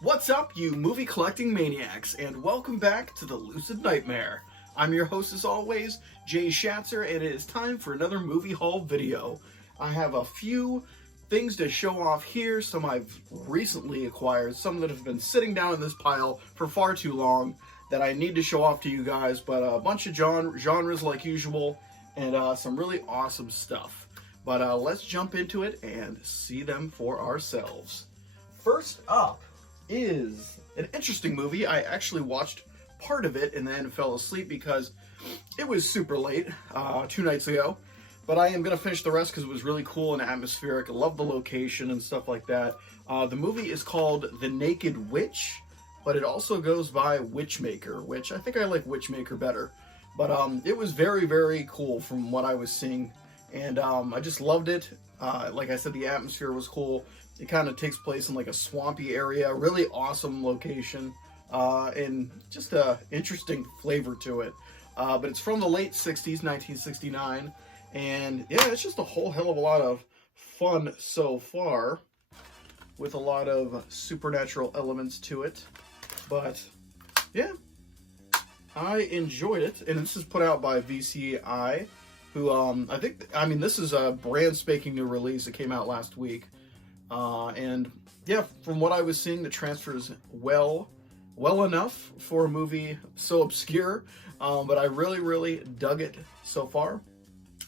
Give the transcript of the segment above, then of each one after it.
What's up, you movie collecting maniacs, and welcome back to the Lucid Nightmare. I'm your host as always, Jay Schatzer, and it is time for another movie haul video. I have a few things to show off here, some I've recently acquired, some that have been sitting down in this pile for far too long that I need to show off to you guys, but a bunch of genres like usual, and some really awesome stuff. But let's jump into it and see them for ourselves. First up is an interesting movie. I actually watched part of it and then fell asleep because it was super late 2 nights ago. But I am going to finish the rest because it was really cool and atmospheric. I love the location and stuff like that. The movie is called The Naked Witch, but it also goes by Witchmaker, which I think I like Witchmaker better. But it was very, very cool from what I was seeing. And I just loved it. Like I said, the atmosphere was cool. It kind of takes place in like a swampy area, really awesome location, and just a interesting flavor to it. But it's from the late 60s, 1969, and yeah, it's just a whole hell of a lot of fun so far, with a lot of supernatural elements to it. But yeah, I enjoyed it, and this is put out by VCI, who I mean, this is a brand spanking new release. It came out last week. And yeah, from what I was seeing, the transfer is well enough for a movie so obscure, but I really dug it so far,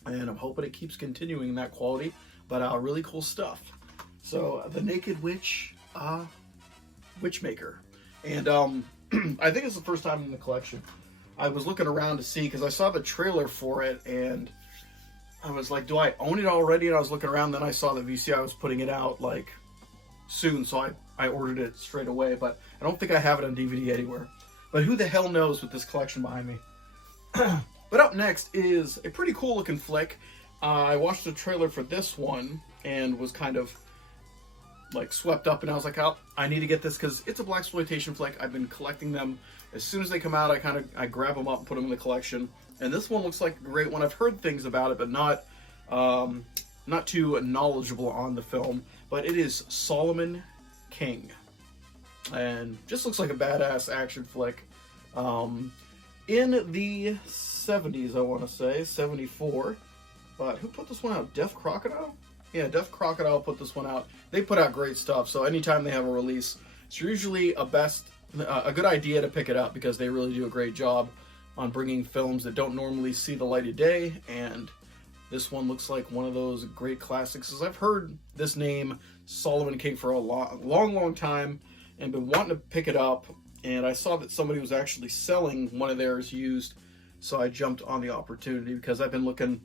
and I'm hoping it keeps continuing that quality, but really cool stuff. So, The Naked Witch, Witchmaker, and I think it's the first time in the collection. I was looking around to see, because I saw the trailer for it, and I was like, do I own it already? And I was looking around, then I saw that VCI was putting it out, like, soon, so I ordered it straight away, but I don't think I have it on DVD anywhere. But who the hell knows with this collection behind me. But up next is a pretty cool looking flick. I watched the trailer for this one, and was kind of, like, swept up, and I was like, oh, I need to get this, because it's a blaxploitation flick. I've been collecting them. As soon as they come out, I grab them up and put them in the collection. And this one looks like a great one. I've heard things about it, but not too knowledgeable on the film. But it is Solomon King, and just looks like a badass action flick. In the 70s, I want to say 74. But who put this one out? Deaf Crocodile? Yeah, Deaf Crocodile put this one out. They put out great stuff. So anytime they have a release, it's usually a good idea to pick it up, because they really do a great job on bringing films that don't normally see the light of day, and this one looks like one of those great classics. As I've heard this name, Solomon King, for a long time, and been wanting to pick it up, and I saw that somebody was actually selling one of theirs used, so I jumped on the opportunity, because I've been looking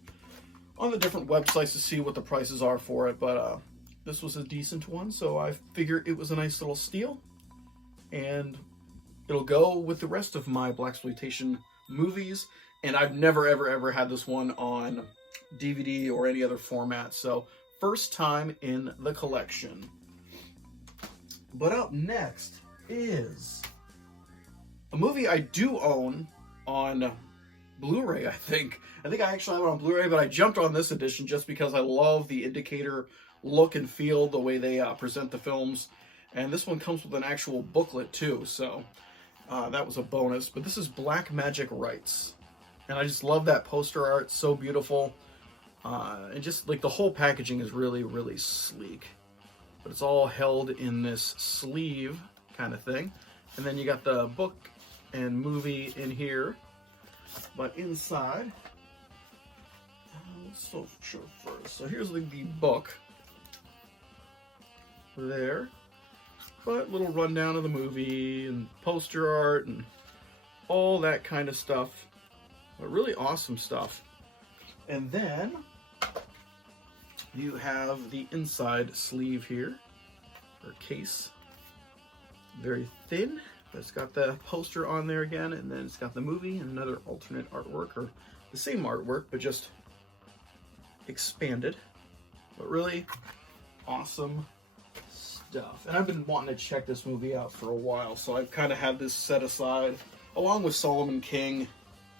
on the different websites to see what the prices are for it, but this was a decent one, so I figured it was a nice little steal, and it'll go with the rest of my blaxploitation movies, and I've never ever had this one on DVD or any other format, so first time in the collection. But up next is a movie I do own on Blu-ray. I think I actually have it on Blu-ray, but I jumped on this edition just because I love the indicator look and feel, the way they present the films, and this one comes with an actual booklet too, so that was a bonus. But this is Black Magic Rights, and I just love that poster art. So beautiful, and just like the whole packaging is really sleek, but it's all held in this sleeve kind of thing. And then you got the book and movie in here, but inside, let's show first. So here's the book there. But little rundown of the movie and poster art and all that kind of stuff. But really awesome stuff. And then you have the inside sleeve here, or case. Very thin, but it's got the poster on there again, and then it's got the movie and another alternate artwork, or the same artwork, but just expanded. But really awesome stuff. And I've been wanting to check this movie out for a while, so I've kind of had this set aside, along with Solomon King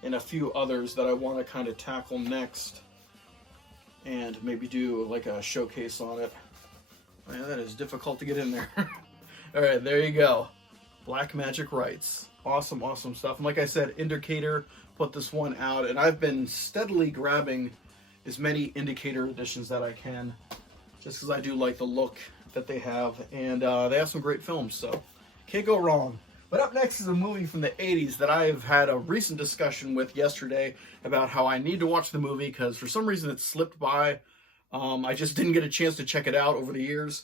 and a few others that I want to kind of tackle next, and maybe do like a showcase on it. Man, that is difficult to get in there. All right, there you go. Black Magic Rights. Awesome, awesome stuff. And like I said, Indicator put this one out, and I've been steadily grabbing as many Indicator editions that I can, just because I do like the look that they have, and they have some great films, so can't go wrong. But up next is a movie from the 80s that I have had a recent discussion with yesterday about how I need to watch the movie because for some reason it slipped by. I just didn't get a chance to check it out over the years,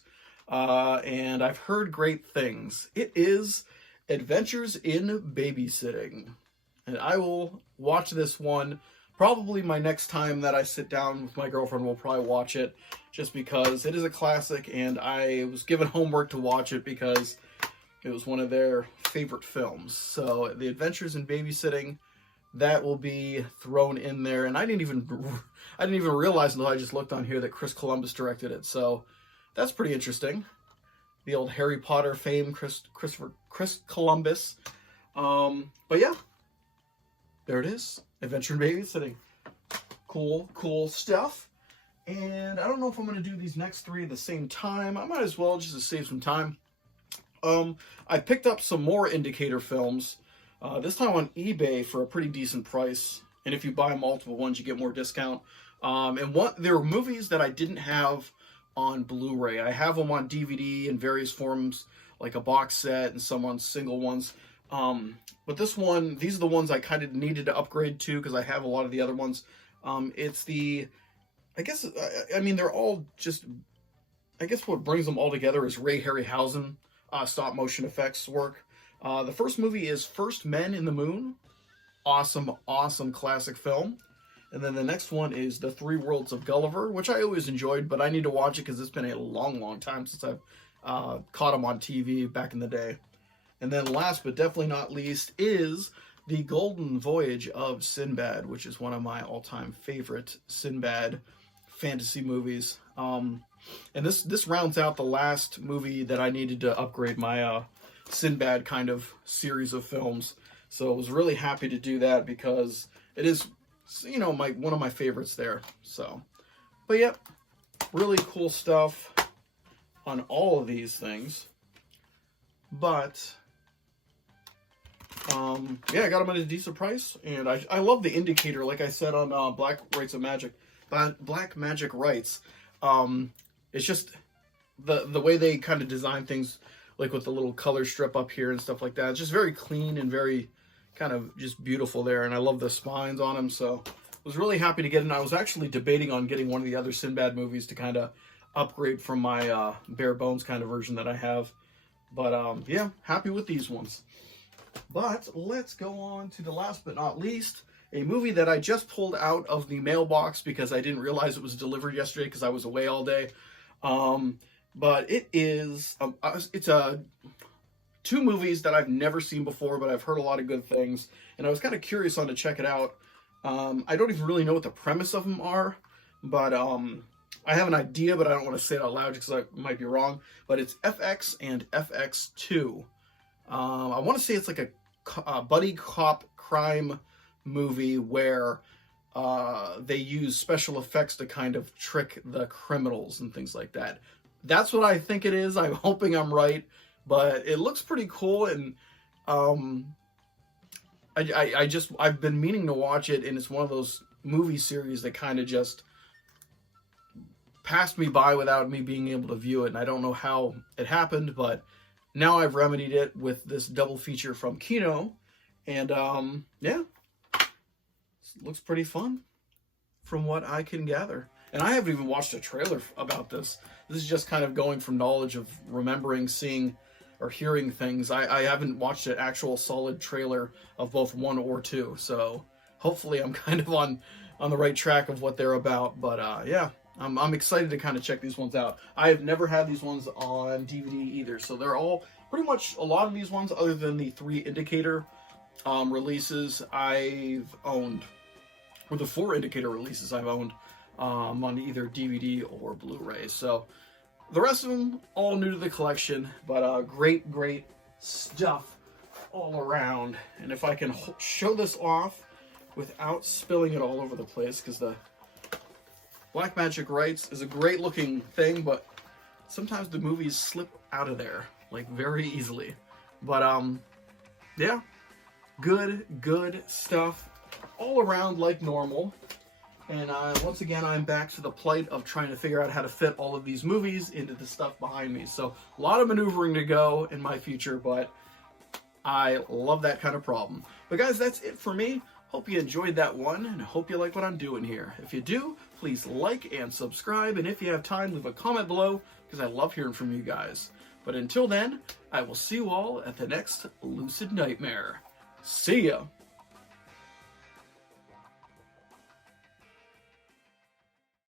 and I've heard great things. It is Adventures in Babysitting, and I will watch this one. Probably my next time that I sit down with my girlfriend, we'll probably watch it, just because it is a classic, and I was given homework to watch it because it was one of their favorite films. So, The Adventures in Babysitting, that will be thrown in there, and I didn't even realize until I just looked on here that Chris Columbus directed it. So, that's pretty interesting. The old Harry Potter fame, Chris Columbus. But yeah, there it is. Adventure in Babysitting. Cool stuff. And I don't know if I'm going to do these next three at the same time. I might as well, just to save some time. I picked up some more Indicator films, this time on eBay for a pretty decent price. And if you buy multiple ones, you get more discount. And there were movies that I didn't have on Blu-ray. I have them on DVD in various forms, like a box set and some on single ones. But this one, these are the ones I kind of needed to upgrade to because I have a lot of the other ones. It's the, I mean, they're all just, I guess what brings them all together is Ray Harryhausen stop motion effects work. The first movie is First Men in the Moon. Awesome classic film. And then the next one is The Three Worlds of Gulliver, which I always enjoyed, but I need to watch it because it's been a long time since I've caught them on TV back in the day. And then last but definitely not least is The Golden Voyage of Sinbad, which is one of my all-time favorite Sinbad fantasy movies. And this rounds out the last movie that I needed to upgrade my Sinbad kind of series of films. So I was really happy to do that because it is, you know, one of my favorites there. So, but yep, really cool stuff on all of these things. But yeah, I got them at a decent price, and I love the Indicator, like I said on Black Magic Rights. It's just the way they kind of design things, like with the little color strip up here and stuff like that. It's just very clean and very kind of just beautiful there, and I love the spines on them, so I was really happy to get it. And I was actually debating on getting one of the other Sinbad movies to kind of upgrade from my bare bones kind of version that I have. But yeah, happy with these ones. But let's go on to the last but not least, a movie that I just pulled out of the mailbox because I didn't realize it was delivered yesterday because I was away all day. But it is, it's two movies that I've never seen before, but I've heard a lot of good things, and I was kind of curious on to check it out. I don't even really know what the premise of them are, but I have an idea, but I don't want to say it out loud because I might be wrong. But it's FX and FX2. I want to say it's like a buddy cop crime movie where they use special effects to kind of trick the criminals and things like that. That's what I think it is. I'm hoping I'm right, but it looks pretty cool, and I've been meaning to watch it, and it's one of those movie series that kind of just passed me by without me being able to view it, and I don't know how it happened, but now I've remedied it with this double feature from Kino, and yeah, it looks pretty fun from what I can gather. And I haven't even watched a trailer about this. This is just kind of going from knowledge of remembering, seeing, or hearing things. I haven't watched an actual solid trailer of both 1 or 2, so hopefully I'm kind of on the right track of what they're about. But yeah, I'm excited to kind of check these ones out. I have never had these ones on DVD either, so they're all pretty much, a lot of these ones, other than the 3 Indicator releases, I've owned, or the 4 Indicator releases I've owned on either DVD or Blu-ray. So the rest of them all new to the collection, but great stuff all around. And if I can show this off without spilling it all over the place, because the Blackmagic Rights is a great looking thing, but sometimes the movies slip out of there. like very easily. But yeah, good stuff all around like normal. And once again, I'm back to the plight of trying to figure out how to fit all of these movies into the stuff behind me. So a lot of maneuvering to go in my future, but I love that kind of problem. But guys, that's it for me. Hope you enjoyed that one, and hope you like what I'm doing here. If you do, please like and subscribe, and if you have time, leave a comment below, because I love hearing from you guys. But until then, I will see you all at the next Lucid Nightmare. See ya!